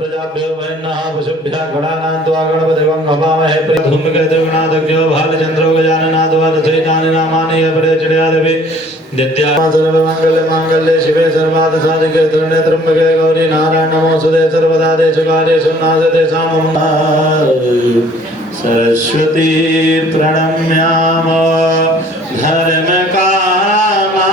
प्रजाभ्यो वैन्नः पशुभ्यः गणानान्त्वा गणपतिवं हवामहे प्रियधूमकेतुगणादज्ञो भालचन्द्रो गजाननाथो दशैतानि नामानि परिचर्यादेवी नित्यासर्वमङ्गले माङ्गल्ये शिवे सर्वार्थसाधिके शरण्ये त्र्यम्बके गौरी नारायण नमोऽस्तुते सर्वदा देशकार्येषु नास्ते सामं सरस्वती प्रणम्याम धर्मकामा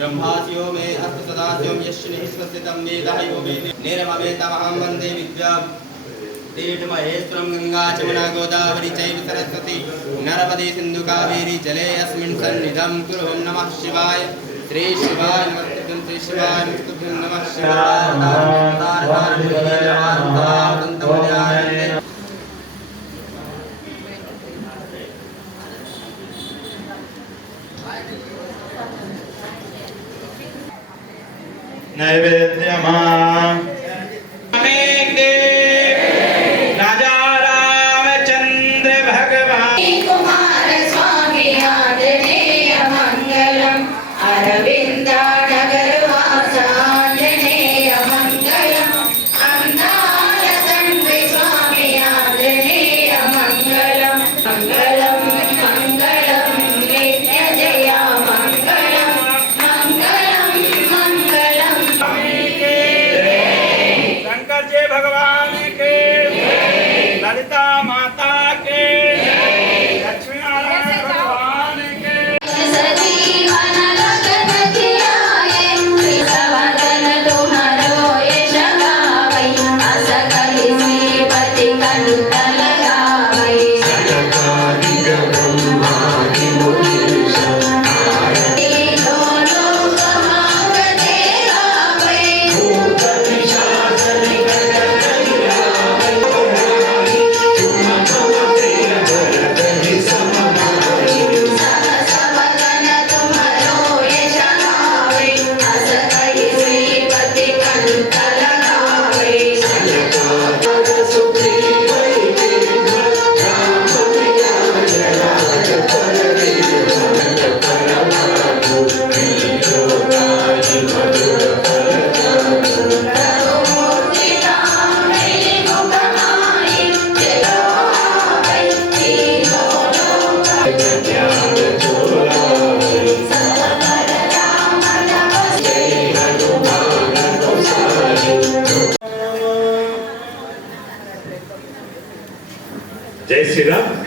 ब्रह्मास्यो मे अस्तु सदास्यो यश्निः स्वस्तितं वेदहयो मे निरमवेतमहं वन्दे विद्या तीर्थमहेश्वरं गंगा जमुना गोदावरी चैव सरस्वती नर्मदे सिन्धु कावेरी जले अस्मिन् सन्निधं कुरु नमः शिवाय श्री शिवाय नमस्तुभ्यं श्री शिवाय नमस्तुभ्यं नमः शिवाय नैवेद्यमा राजा रामचंद्र भगवान कुमार स्वामी आंजनेय मंगलम अरविंदा नगर वास आंजनेय मंगलम अंधार तंड्रि स्वामी आंजनेय मंगलम मंगलम मंगलम नित्य जय मंगलम मंगलम मंगलम शंकर जय भगवान के ललिता माता के लक्ष्मी नारायण भगवान के सजीवन लगन धियाए सवदन तुम्हारो यश गावै अस कहि श्रीपति कंठ लगावै दोनों कमावते गावै सवदन तुम्हारो यश गावै अस कहि श्रीपति कंठ लगावै मूर्ति राम मेरी मुखमाई चलो आवै तीनों लोक सवदन राम नमस्ते जय श्री राम।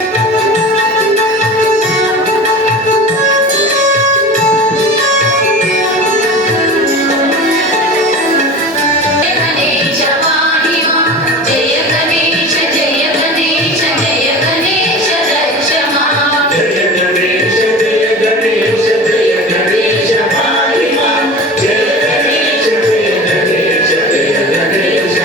गणेश वाणी जय गणेश जय गणेश जय गणेश रक्ष मां जय गणेश जय गणेश जय गणेश हरि मां जय गणेश जय गणेश जय गणेश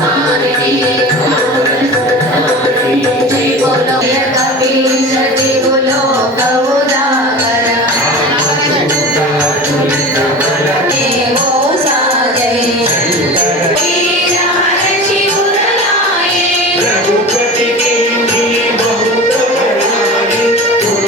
कुमारिणी जय बोलो कपीश जय बोलो गौदागर देवो साजय वीरान शिवलाए रघुपति कीन्ही बहुत बड़ाई तुम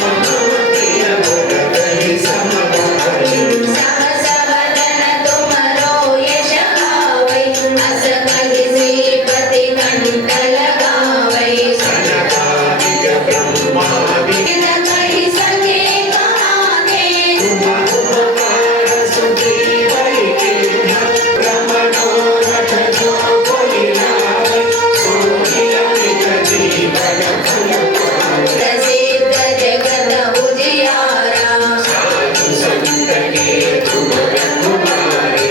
प्रिय मोर कहि समगाई सहस वदन तुमरो यश गावै अस कहि श्रीपति कंठ लगावै सनकादिक ब्रह्मादि कहि सके कहाने तुम उपकार सुग्रीवै कीन्हा ब्रह्मणोरथ जो कोई लाए सोई अमित जीवन फल पाए प्रसिद्ध जगत उजियारा साधु संत के तुम रखवारे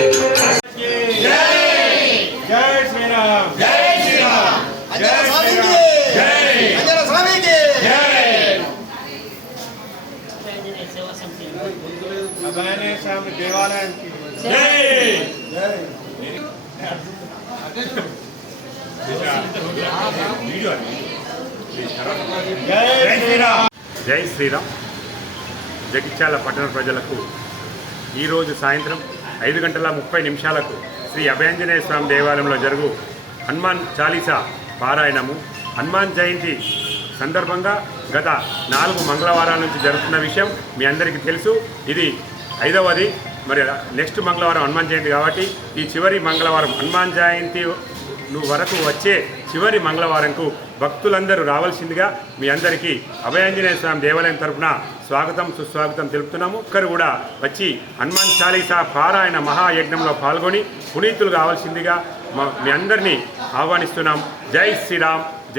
जय श्री राम జై శ్రీరామ్ जय श्री राम जय అంజన స్వామికి जय अभय स्वामी देवालय की जय जय श्री राम జై శ్రీరామ్. జగిత్యాల పట్టణ ప్రజలకు ఈరోజు సాయంత్రం 5:30 శ్రీ అభయాంజనేయ స్వామి దేవాలయంలో జరుగు హనుమాన్ చాలీసా పారాయణము హనుమాన్ జయంతి సందర్భంగా గత 4 మంగళవారాల నుంచి జరుగుతున్న విషయం మీ అందరికీ తెలుసు. ఇది 5వది. మరి నెక్స్ట్ మంగళవారం హనుమాన్ జయంతి కాబట్టి ఈ చివరి మంగళవారం హనుమాన్ జయంతి వరకు వచ్చే చివరి మంగళవారంకు భక్తులందరూ రావాల్సిందిగా మీ అందరికీ అభయాంజనేయ స్వామి దేవాలయం తరఫున స్వాగతం సుస్వాగతం తెలుపుతున్నాము. ఒక్కరు కూడా వచ్చి హనుమాన్ చాలీసా పారాయణ మహాయజ్ఞంలో పాల్గొని పునీతులు కావాల్సిందిగా మీ అందరినీ ఆహ్వానిస్తున్నాం. జై శ్రీరామ్.